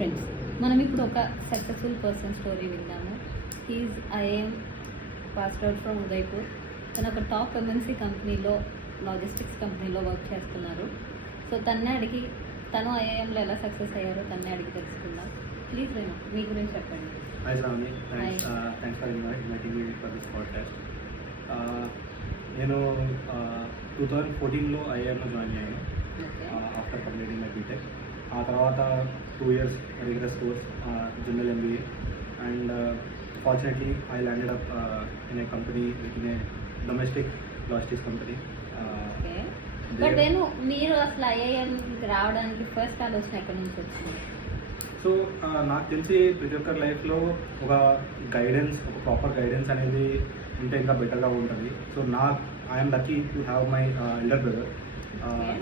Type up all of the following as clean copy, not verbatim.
Friends, మనం ఇప్పుడు ఒక సక్సెస్ఫుల్ పర్సన్ స్టోరీ విందాము. He is IIM passed out from Udaipur. తను ఒక టాప్ ఎంఎన్సీ కంపెనీలో, లాజిస్టిక్స్ కంపెనీలో వర్క్ చేస్తున్నారు. సో తన్నే అడిగి తను ఐఏఎంలో ఎలా సక్సెస్ అయ్యారో తన్నే అడిగి తెలుసుకుందాం. ప్లీజ్ రేణు, మీ గురించి చెప్పండి. Hi Shravani, thanks for inviting me for this podcast. నేను 2014లో ఐఐఎంలో జాయిన్ అయ్యాను ఆఫ్టర్ కంప్లీటింగ్ మై బీటెక్. ఆ తర్వాత 2 years rigorous course general MBA, and fortunately I landed up in a company in A domestic logistics company. But నేను మీరు అసలు IIM రావడానికి first ఆలోచన ఎక్కడి నుంచి వచ్చింది? సో నాకు తెలిసి ప్రతి ఒక్కరి లైఫ్లో ఒక గైడెన్స్, ఒక ప్రాపర్ గైడెన్స్ అనేది ఉంటే ఇంకా బెటర్గా ఉంటుంది. So I'm lucky to have my elder brother.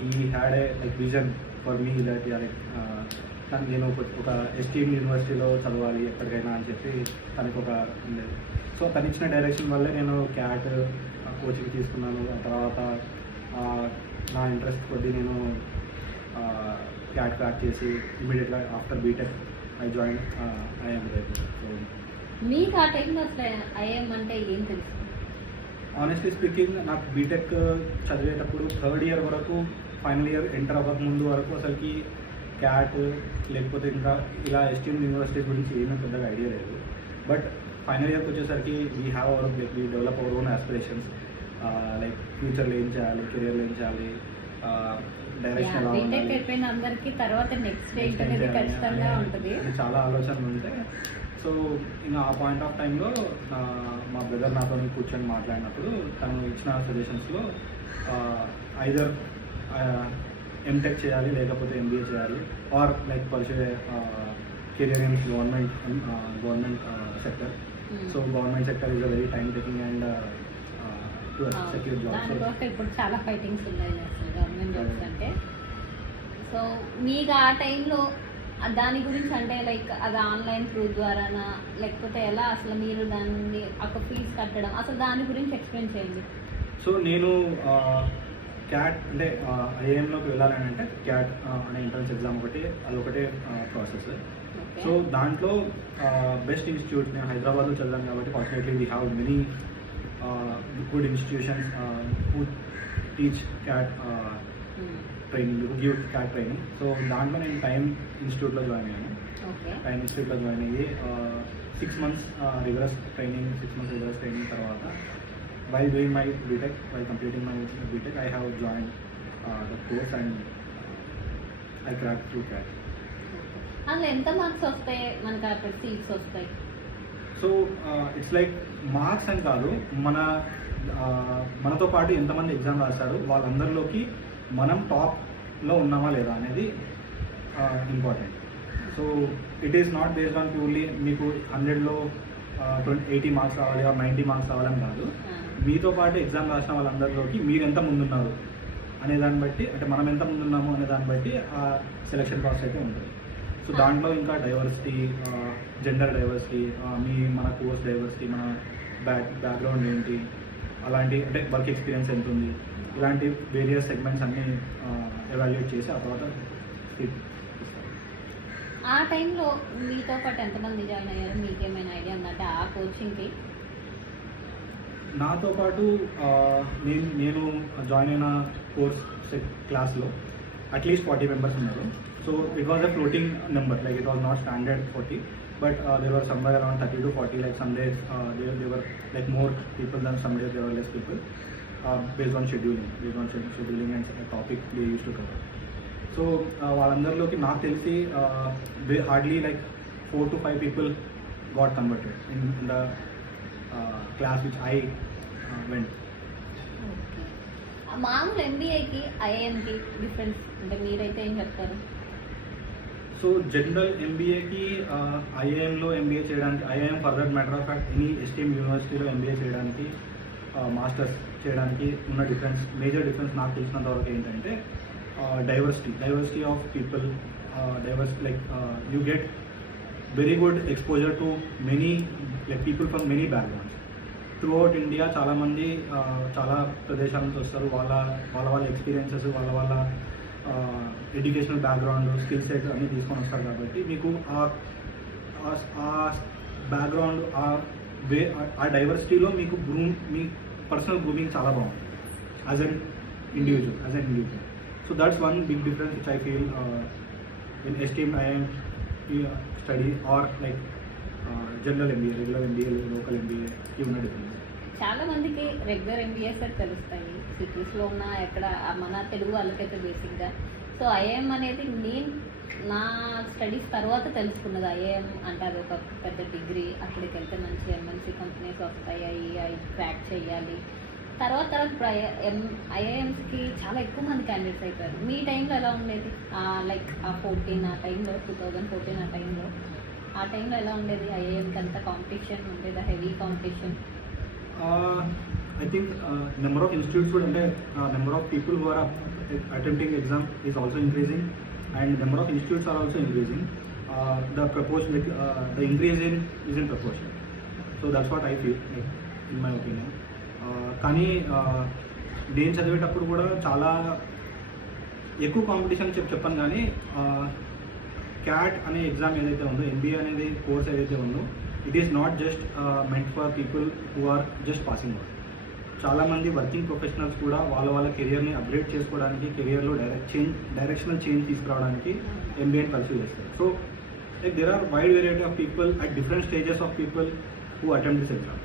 He had a like vision for me that నేను ఒక ఎస్టీఎం యూనివర్సిటీలో చదవాలి ఎక్కడికైనా అని చెప్పి తనకు ఒక ఉండేది. సో తను ఇచ్చిన డైరెక్షన్ వల్లే నేను క్యాట్ కోచింగ్ తీసుకున్నాను. ఆ తర్వాత నా ఇంట్రెస్ట్ కొద్దీ నేను క్యాట్ క్రాక్ చేసి ఇమీడియట్గా after BTech I join IIM. So మీకు ఆ టైంలో అసలు ఐఎం అంటే ఏం తెలుసు? ఆనెస్ట్లీ స్పీకింగ్, నాకు బీటెక్ చదివేటప్పుడు 3rd year వరకు, ఫైనల్ ఇయర్ ఎంటర్ అవ్వక ముందు వరకు అసలుకి క్యాట్ లేకపోతే ఇంకా ఇలా ఎస్టీఎం యూనివర్సిటీ గురించి ఏమీ పెద్దగా ఐడియా లేదు. బట్ ఫైనల్ ఇయర్కి వచ్చేసరికి we have our like we develop our own aspirations, like ఫ్యూచర్లో ఏం చేయాలి, కెరియర్లో ఏం చేయాలి, డైరెక్షన్ ఎలా బీటెక్ అయిపోయిన అందరికీ తర్వాత నెక్స్ట్ స్టేజ్ అనేది ఖచ్చితంగా ఉంటుంది. చాలా ఆలోచనలు ఉంటాయి. సో ఇంకా ఆ పాయింట్ ఆఫ్ టైంలో మా బ్రదర్ నాతో కూర్చొని మాట్లాడినప్పుడు తను ఇచ్చిన సజెషన్స్లో ఐదర్ ఎంటెక్ చేయాలి లేకపోతే ఎంబీఏ చేయాలి, or like per se career in government sector. So government sector is a very time taking and secure job. దానికోసం ఇప్పుడు చాలా ఫైటింగ్స్ ఉన్నాయి గవర్నమెంట్ జాబ్స్ అంటే. సో మీకు ఆ టైంలో దాని గురించి అంటే లైక్ అది ఆన్లైన్ త్రూ ద్వారానా లేకపోతే ఎలా అసలు మీరు దాన్ని ఒక ఫీజు కట్టడం, అసలు దాని గురించి ఎక్స్ప్లెయిన్ చేయండి. సో నేను క్యాట్ అంటే ఐఏఎంలోకి వెళ్ళాలని అంటే క్యాట్ అనే ఎంట్రన్స్ ఎగ్జామ్ ఒకటి, అదొకటే ప్రాసెస్. సో దాంట్లో బెస్ట్ ఇన్స్టిట్యూట్, నేను హైదరాబాద్లో చదివాను కాబట్టి fortunately we have many good institutions who teach CAT training, give cat training. So దాంట్లో నేను టైమ్ ఇన్స్టిట్యూట్లో జాయిన్ అయ్యాను. టైమ్ ఇన్స్టిట్యూట్లో జాయిన్ అయ్యి 6 months rigorous training, 6 months rigorous training తర్వాత while doing my BTech, while completing my BTech, I have joined the course and I cracked through CAT. అందులో ఎంత marks వస్తాయి మనకు అక్కడ సీట్స్ వస్తాయి? సో ఇట్స్ లైక్ మార్క్స్ అని కాదు, మనతో పాటు ఎంతమంది ఎగ్జామ్ రాశారు వాళ్ళందరిలోకి మనం టాప్లో ఉన్నామా లేదా అనేది important. So it is not based on purely మీకు 100లో 80 మార్క్స్ రావాలి ఆర్ 90 మార్క్స్ రావాలని కాదు. మీతో పాటు ఎగ్జామ్ రాసిన వాళ్ళందరిలోకి మీరు ఎంత ముందున్నారు అనే దాన్ని బట్టి, అంటే మనం ఎంత ముందున్నాము అనే దాన్ని బట్టి ఆ సెలక్షన్ ప్రాసెస్ అయితే ఉంటుంది. సో దాంట్లో ఇంకా డైవర్సిటీ, జెండర్ డైవర్సిటీ, మన కోర్స్ డైవర్సిటీ, మన బ్యాక్గ్రౌండ్ ఏంటి, అలాంటి అంటే వర్క్ ఎక్స్పీరియన్స్ ఎంత ఉంది, ఇలాంటి వేరియస్ సెగ్మెంట్స్ అన్నీ ఎవాల్యుయేట్ చేసి ఆ తర్వాత ఆ టైంలో మీతో పాటు ఎంతమంది జాయిన్ అయ్యారు? మీకేమైనా ఐడియా ఉందంటే ఆ కోచింగ్కి? నాతో పాటు నేను జాయిన్ అయిన కోర్స్ క్లాస్లో అట్లీస్ట్ 40 members ఉన్నారు. So it was a floating number, like it was not standard 40, but there were somewhere around 30 to 40, like some days there were like more people than some days there were less people, based on scheduling and topic they used to cover. So వాళ్ళందరిలోకి నాకు తెలిసి hardly like 4 to 5 people got converted in the class which I went. మామూలు ఎంబీఏకి ఐఐఎంకి difference అంటే మీరైతే ఏం చెప్తారు? So general ఎంబీఏకి ఐఐఎంలో MBA చేయడానికి, IIM further matter of fact any STM యూనివర్సిటీలో MBA చేయడానికి, మాస్టర్స్ చేయడానికి ఉన్న డిఫరెన్స్, మేజర్ డిఫరెన్స్ నాకు తెలిసినంత వరకు ఏంటంటే diversity of people, like you get very good exposure to many like people from many backgrounds through out India. చాలామంది చాలా ప్రదేశాల నుంచి వస్తారు. వాళ్ళ ఎక్స్పీరియన్సెస్, వాళ్ళ ఎడ్యుకేషనల్ బ్యాక్గ్రౌండ్ స్కిల్ సెట్ అన్నీ తీసుకొని వస్తారు కాబట్టి మీకు ఆ బ్యాక్గ్రౌండ్ ఆ డైవర్సిటీలో మీకు మీ పర్సనల్ గ్రూమింగ్ చాలా బాగుంది as an individual. So that's one big difference which I feel in STM IIM study or like general MBA, regular MBA, local MBA ఉన్న డిఫరెన్స్. చాలా మందికి రెగ్యులర్ MBAs తెలుస్తాయి సిటీస్లో ఉన్న ఎక్కడ మన తెలుగు వాళ్ళకైతే బేసిక్గా. సో IIM అనేది నా స్టడీస్ తర్వాత తెలుసుకున్నది. IIM అంటే అది ఒక పెద్ద డిగ్రీ, అక్కడికి వెళ్తే మంచి MNC కంపెనీస్ వస్తాయి, అవి క్రాక్ చేయాలి. తర్వాత ఇప్పుడు IIMస్కి చాలా ఎక్కువ మంది క్యాండిడేట్స్ అయిపోయారు. మీ టైంలో ఎలా ఉండేది? లైక్ ఆ 2014 ఆ టైంలో ఎలా ఉండేది? IIMకి అంత కాంపిటీషన్ ఉండేదా? Heavy competition? I think number of institutes would number of people who are attempting exam is also increasing, and number of institutes are also increasing. The proportion, the increase is in proportion. So that's what I feel, like, in my opinion. కానీ నేను చదివేటప్పుడు కూడా చాలా ఎక్కువ competition చెప్పాను. కానీ CAT అనే exam ఏదైతే ఉందో, MBA అనేది కోర్స్ ఏదైతే ఉందో, it is not just meant for people who are just passing out. చాలామంది వర్కింగ్ ప్రొఫెషనల్స్ కూడా వాళ్ళ కెరియర్ని అప్గ్రేడ్ చేసుకోవడానికి, కెరియర్లో డైరెక్షనల్ చేంజ్ తీసుకురావడానికి MBAని పర్సూ చేస్తారు. So like there are wide variety of people at different stages of people who attempt this exam.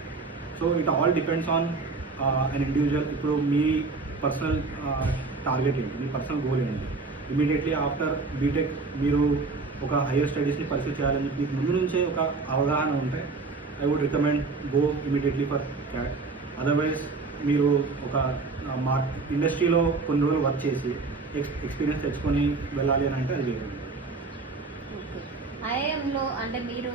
So it all depends on an individual. ఇప్పుడు మీ పర్సనల్ టార్గెట్ ఏంటి, మీ పర్సనల్ గోల్ ఏంటి? Immediately after BTech మీరు ఒక hire స్టడీస్ని pursue చేయాలని మీకు ముందు నుంచే ఒక అవగాహన ఉంటే I would recommend go immediately for CAT. Otherwise మీరు ఒక మా ఇండస్ట్రీలో కొన్ని రోజులు వర్క్ చేసి ఎక్స్పీరియన్స్ తెచ్చుకొని వెళ్ళాలి అని అంటే అది లేదు. IIMలో అంటే మీరు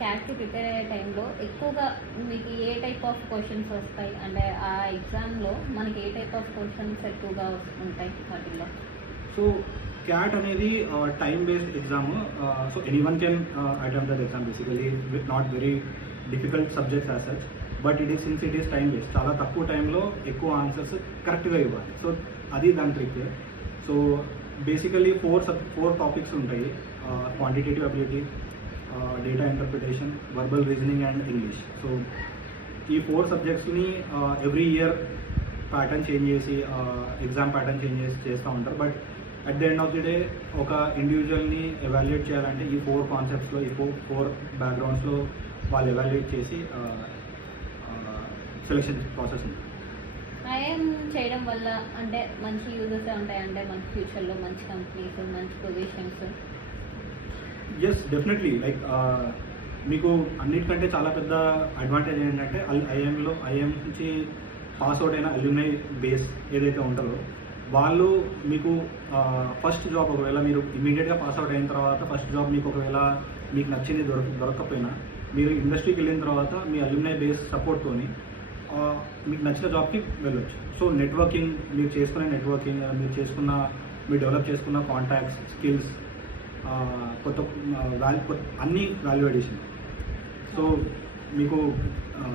CATకి ప్రిపేర్ అయ్యే టైంలో ఎక్కువగా మీకు ఏ టైప్ ఆఫ్ క్వశ్చన్స్ వస్తాయి? అంటే ఆ ఎగ్జామ్లో మనకి ఏ టైప్ ఆఫ్ క్వశ్చన్స్ ఎక్కువగా ఉంటాయి వాటిల్లో? సో CAT అనేది time based exam. So anyone can attempt that exam basically with not very difficult subjects as such. But since it is time based, చాలా తక్కువ టైంలో ఎక్కువ ఆన్సర్స్ కరెక్ట్గా ఇవ్వాలి. సో అది దాని trick. So basically four topics ఉంటాయి: quantitative ability, data interpretation, verbal reasoning and English. So ఈ 4 సబ్జెక్ట్స్ని ఎవ్రీ ఇయర్ ప్యాటర్న్ చేంజ్ చేసి, ఎగ్జామ్ ప్యాటర్న్ చేంజ్ చేసి చేస్తూ ఉంటారు. But at the end of the day ఒక ఇండివిజువల్ని ఎవాల్యుయేట్ చేయాలంటే ఈ 4 కాన్సెప్ట్స్లో, ఈ 4 బ్యాక్గ్రౌండ్స్లో వాళ్ళు ఎవాల్యుయేట్ చేసి సెలెక్షన్ ప్రాసెస్ ఉంది. IIM చేయడం వల్ల అంటే మంచి యూజెస్ ఉంటాయి, అంటే మంచి ఫ్యూచర్లో మంచి కంపెనీస్, మంచి పొజిషన్స్? Yes, definitely. లైక్ మీకు అన్నిటికంటే చాలా పెద్ద అడ్వాంటేజ్ ఏంటంటే IIM నుంచి పాస్ అవుట్ అయిన అల్యూమినై బేస్ ఏదైతే ఉంటుందో వాళ్ళు మీకు ఫస్ట్ జాబ్, ఒకవేళ మీరు ఇమీడియట్గా పాస్ అవుట్ అయిన తర్వాత ఫస్ట్ జాబ్ మీకు ఒకవేళ మీకు నచ్చింది దొరకకపోయినా మీరు ఇండస్ట్రీకి వెళ్ళిన తర్వాత మీ అల్యూమినై బేస్ సపోర్ట్తోని మీకు నచ్చిన జాబ్కి వెళ్ళొచ్చు. సో నెట్వర్కింగ్, మీరు చేసుకునే నెట్వర్కింగ్, మీరు డెవలప్ చేసుకున్న కాంటాక్ట్స్, స్కిల్స్, కొత్త అన్ని వాల్యూ అడిషన్. సో మీకు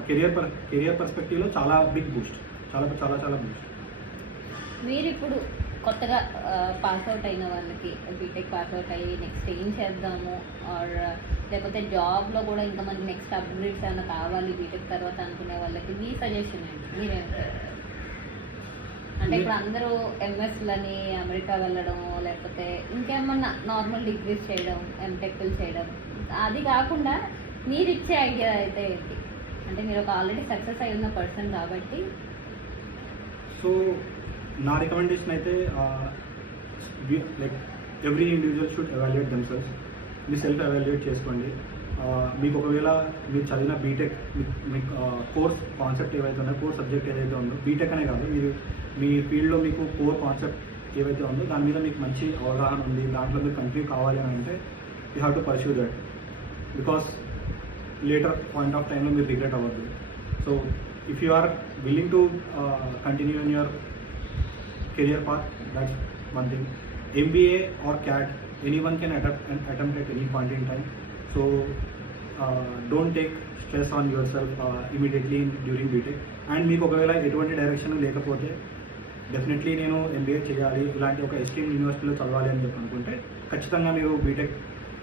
కెరియర్ పర్స్పెక్టివ్లో చాలా బిగ్ బూస్ట్, చాలా చాలా చాలా బూస్ట్. మీరు ఇప్పుడు కొత్తగా పాస్ అవుట్ అయిన వాళ్ళకి, బీటెక్ పాస్ అవుట్ అయ్యి నెక్స్ట్ ఏం చేద్దాము, ఆర్ లేకపోతే జాబ్లో కూడా ఇంకా మనకి నెక్స్ట్ అప్గ్రేడ్స్ ఏమైనా కావాలి బీటెక్ తర్వాత అనుకునే వాళ్ళకి మీ సజెషన్ ఏంటి? మీరేమంటారు? అంటే ఇప్పుడు అందరూ ఎంఎస్లని అమెరికా వెళ్ళడం, లేకపోతే ఇంకేమన్నా నార్మల్ డిగ్రీస్ చేయడం, ఎంటెక్లు చేయడం, అది కాకుండా మీరు ఇచ్చే ఐడియా అయితే ఏంటి? అంటే మీరు ఒక ఆల్రెడీ సక్సెస్ అయి ఉన్న పర్సన్ కాబట్టి. సో నా రికమెండేషన్ అయితే like every individual should evaluate themselves. Me self evaluate చేసుకోండి. మీకు ఒకవేళ మీరు చదివిన బీటెక్, మీకు కోర్స్ కాన్సెప్ట్ ఏవైతే ఉన్నాయో, కోర్స్ సబ్జెక్ట్ ఏదైతే ఉందో, బీటెక్ అనే కాదు, మీరు మీ ఫీల్డ్లో మీకు కోర్ కాన్సెప్ట్ ఏవైతే ఉందో దాని మీద మీకు మంచి అవగాహన ఉంది, దాంట్లో మీరు కంటిన్యూ కావాలి అని అంటే you have to pursue that. Because later point of టైంలో మీరు రిగ్రెట్ అవ్వద్దు. So if you are willing to continue in your career path, that's one thing. MBA or CAT, anyone can attempt at any point in time. So don't take stress on yourself immediately during BTech. And మీకు ఒకవేళ ఎటువంటి direction లేకపోతే definitely నేను MBA చేయాలి, ఇలాంటి ఒక STM యూనివర్సిటీలో చదవాలి అని చెప్పి అనుకుంటే ఖచ్చితంగా మీరు బీటెక్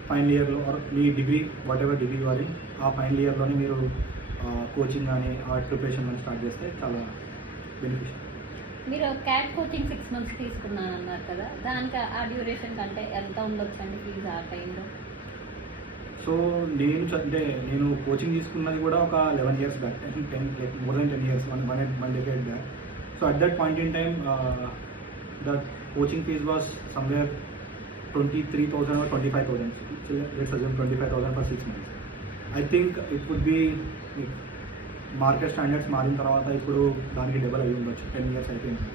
ఫైనల్ ఇయర్లో ఆర్ మీ డిగ్రీ వాట్ ఎవర్ డిగ్రీ వారి ఆ ఫైనల్ ఇయర్లోనే మీరు కోచింగ్ కానీ ఆ ప్రిపరేషన్ కానీ స్టార్ట్ చేస్తే చాలా బెనిఫిషియల్. మీరు క్యాట్ కోచింగ్ 6 months తీసుకున్నాను అన్నారు కదా, దానికి ఆ డ్యూరేషన్ కంటే ఎంత ఉండొచ్చు అండి ఫీజు ఆ టైంలో? సో నేను కోచింగ్ తీసుకున్నది కూడా ఒక 11 years back, I think 10 more than 10 years, one decade back. So at that point in time, the coaching fees was somewhere 23,000 or 25,000. So let's assume 25,000 for 6 months. I think it would be market standards మారిన తర్వాత ఇప్పుడు దానికి double అయ్యి ఉండొచ్చు. 10 years అయిపోయింది.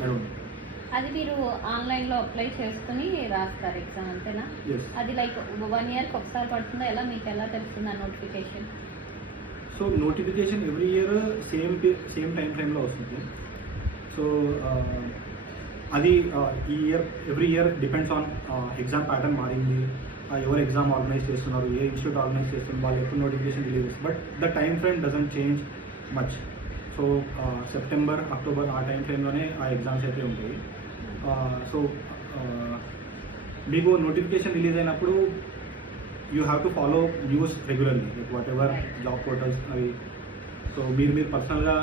I don't know. అది మీరు ఆన్లైన్లో అప్లై చేసుకుని రాస్తారు ఎగ్జామ్ అంతేనా? Yes. అది లైక్ 1 yearకి ఒకసారి పడుతుందా, ఎలా మీకు ఎలా తెలుస్తుంది ఆ notification? So notification every year same time ఫ్రేమ్లో వస్తుంది. సో అది ఈ year every year depends on exam pattern మారింది, ఎవరు ఎగ్జామ్ ఆర్గనైజ్ చేస్తున్నారు, ఏ ఇన్స్టిట్యూట్ ఆర్గనైజ్ చేస్తున్నారు, వాళ్ళు ఎప్పుడు notification release, but the time frame doesn't change much. So September October ఆ టైం ఫ్రేమ్లోనే ఆ ఎగ్జామ్స్ అయితే ఉంటాయి. సో మీకు నోటిఫికేషన్ రిలీజ్ అయినప్పుడు you have to follow news regularly, like what ever job portals అవి. సో మీరు పర్సనల్గా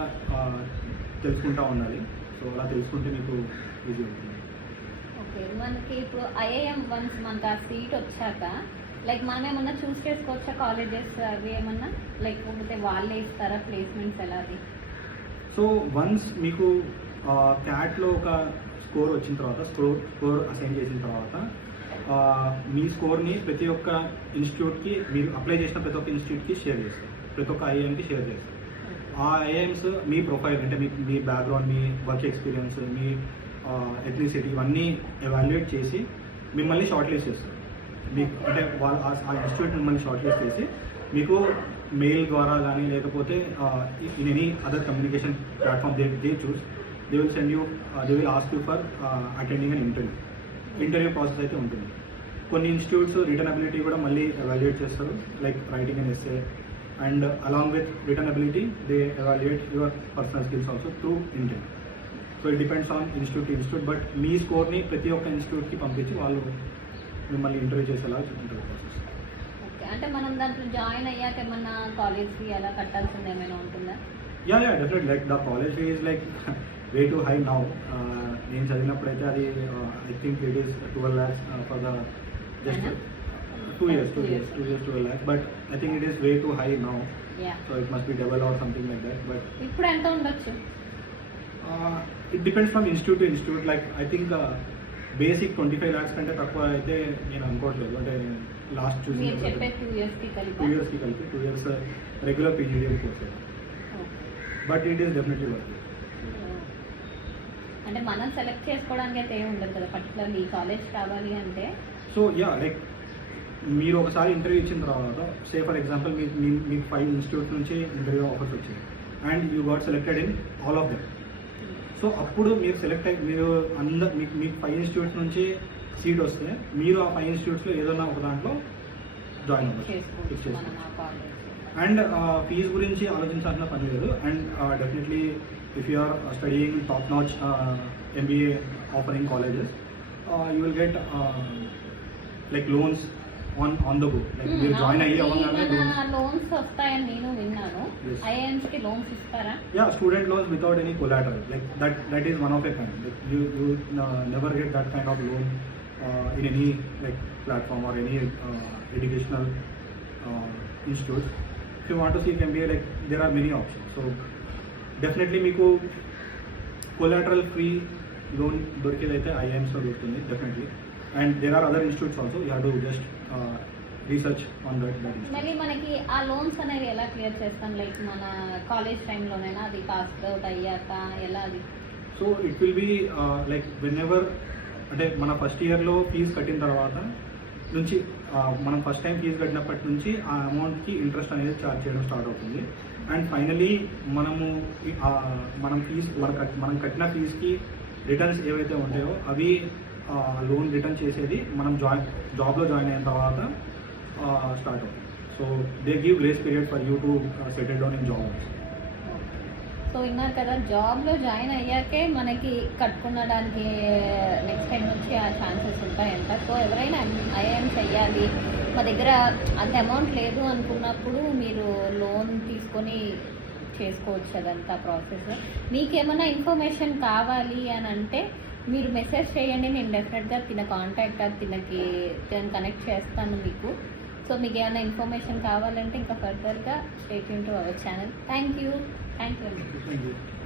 తెలుసుకుంటూ ఉండాలి. సో అలా తెలుసుకుంటే మీకు ఈజీ ఉంటుంది. ఓకే, మనకి ఇప్పుడు ఐఐఎం వన్స్ మనకు ఆ సీట్ వచ్చాక లైక్ మనం ఏమన్నా చూస్ చేసుకోవచ్చా కాలేజెస్ అవి ఏమన్నా, లేకపోతే వాళ్ళే ఇస్తారా ప్లేస్మెంట్స్ ఎలా అది? సో వన్స్ మీకు క్యాట్లో ఒక స్కోర్ వచ్చిన తర్వాత, స్కోర్ అసైన్ చేసిన తర్వాత మీ స్కోర్ని ప్రతి ఒక్క ఇన్స్టిట్యూట్కి, మీరు అప్లై చేసిన ప్రతి ఒక్క ఇన్స్టిట్యూట్కి షేర్ చేస్తారు, ప్రతి ఒక్క ఐఐఎంకి షేర్ చేస్తారు. ఆ ఐఐఎమ్స్ మీ ప్రొఫైల్ అంటే మీ బ్యాక్గ్రౌండ్, మీ వర్క్ ఎక్స్పీరియన్స్, మీ ఎథ్నిసిటీ ఇవన్నీ ఎవాల్యుయేట్ చేసి మిమ్మల్ని షార్ట్ లిస్ట్ చేస్తారు. మీకు అంటే ఆ ఇన్స్టిట్యూట్ మిమ్మల్ని షార్ట్ లిస్ట్ చేసి మీకు మెయిల్ ద్వారా కానీ లేకపోతే in any other communication platform they choose, they will send you, they will ask you for attending an interview process అయితే ఉంటుంది. కొన్ని ఇన్స్టిట్యూట్స్ రిటర్న్ అబిలిటీ కూడా మళ్ళీ ఎవాల్యుయేట్ చేస్తారు, like writing and essay, and along with written ability they evaluate your personal skills also through interview. So it depends on institute to institute, but మీ స్కోర్ని ప్రతి ఒక్క ఇన్స్టిట్యూట్కి పంపించి వాళ్ళు మిమ్మల్ని ఇంటర్వ్యూ చేసేలా ఇంటర్వ్యూ ప్రాసెస్. ఓకే, అంటే మనం దాంట్లో జాయిన్ అయ్యాక ఏమన్నా కాలేజ్కి అలా కట్టాల్సింది ఏమైనా ఉంటుందా? Yeah definitely, like the college fee is like way to high now. నేను చదివినప్పుడైతే అది I think it is 12 lakhs for the just 2 years 12 lakhs, but I think it is way to high now. So it must be double or something like that. But ఇప్పుడు ఎంత ఉండొచ్చు? It depends from institute to institute. Like I think basic 25 lakhs కంటే తక్కువ అయితే నేను అనుకోవట్లేదు. అంటే last చూసి మీరు చెప్పే 2 yearsకి కలిపి 2 yearsకి కలిపి 2 years regular PGDM course, but it is definitely worth. అంటే మనం సెలెక్ట్ చేసుకోవడానికి అయితే ఏమి ఉండదు కదా పర్టికులర్లీ ఈ కాలేజ్ కావాలి అంటే? సో యా, లైక్ మీరు ఒకసారి ఇంటర్వ్యూ ఇచ్చిన తర్వాత, సే ఫర్ ఎగ్జాంపుల్ మీకు 5 ఇన్స్టిట్యూట్స్ నుంచి ఇంటర్వ్యూ ఆఫర్స్ వచ్చాయి and you got selected in all of them. So అప్పుడు మీరు సెలెక్ట్ అయ్యి మీరు మీకు 5 ఇన్స్టిట్యూట్స్ నుంచి సీట్ వస్తే మీరు ఆ 5 ఇన్స్టిట్యూట్స్లో ఏదైనా ఒక దాంట్లో జాయిన్ అవ్వచ్చు. అండ్ ఫీజు గురించి ఆలోచించాల్సిన పని లేదు. And definitely if you are studying top notch MBA offering colleges, you will get like loans on the go. Like మీరు జాయిన్ అయ్యి అవ్వగానే లోన్స్ వస్తాయని నేను విన్నాను. ఐఐఎమ్స్ కి లోన్స్ ఇస్తారా? Yeah, student loans without any collateral. Like that is one of a kind. Like you never get that kind of loan in any like platform or any educational institute. If you want to see MBA, like there are many options. So definitely మీకు collateral free loan దొరికేదైతే IIMs లో దొరుకుతుంది definitely. And there are other institutes also. You have to just research on that. మరి మనకి ఆ loans అనేది ఎలా clear చేస్తాం? Like మన కాలేజ్ టైంలోనైనా అది పాస్ అవుట్ అయ్యాక ఎలా అది? So it will be like when ever, అంటే మన ఫస్ట్ ఇయర్లో ఫీజు కట్టిన తర్వాత నుంచి మనం ఫస్ట్ టైం ఫీజు కట్టినప్పటి నుంచి ఆ అమౌంట్కి ఇంట్రెస్ట్ అనేది చార్జ్ చేయడం స్టార్ట్ అవుతుంది. అండ్ ఫైనలీ మనం కట్టిన ఫీజుకి రిటర్న్స్ ఏవైతే ఉంటాయో అవి లోన్ రిటర్న్ చేసేది మనం జాబ్లో జాయిన్ అయిన తర్వాత స్టార్ట్ అవుతుంది. So they give grace period for you to settle down in job. So విన్నారు కదా, జాబ్లో జాయిన్ అయ్యాకే మనకి కట్టుకునడానికి నెక్స్ట్ టైం నుంచి ఆ ఛాన్సెస్ ఉంటాయంట. సో ఎవరైనా ఐఏఎం చెయ్యాలి, మా దగ్గర అంత అమౌంట్ లేదు అనుకున్నప్పుడు మీరు లోన్ తీసుకొని చేసుకోవచ్చు అదంతా ప్రాసెస్. మీకేమైనా ఇన్ఫర్మేషన్ కావాలి అని అంటే మీరు మెసేజ్ చేయండి, నేను డెఫినెట్గా కాంటాక్ట్ తినకి కనెక్ట్ చేస్తాను మీకు. సో మీకు ఏమైనా ఇన్ఫర్మేషన్ కావాలంటే ఇంకా ఫర్దర్గా stay tune to our channel. Thank you. Thank you.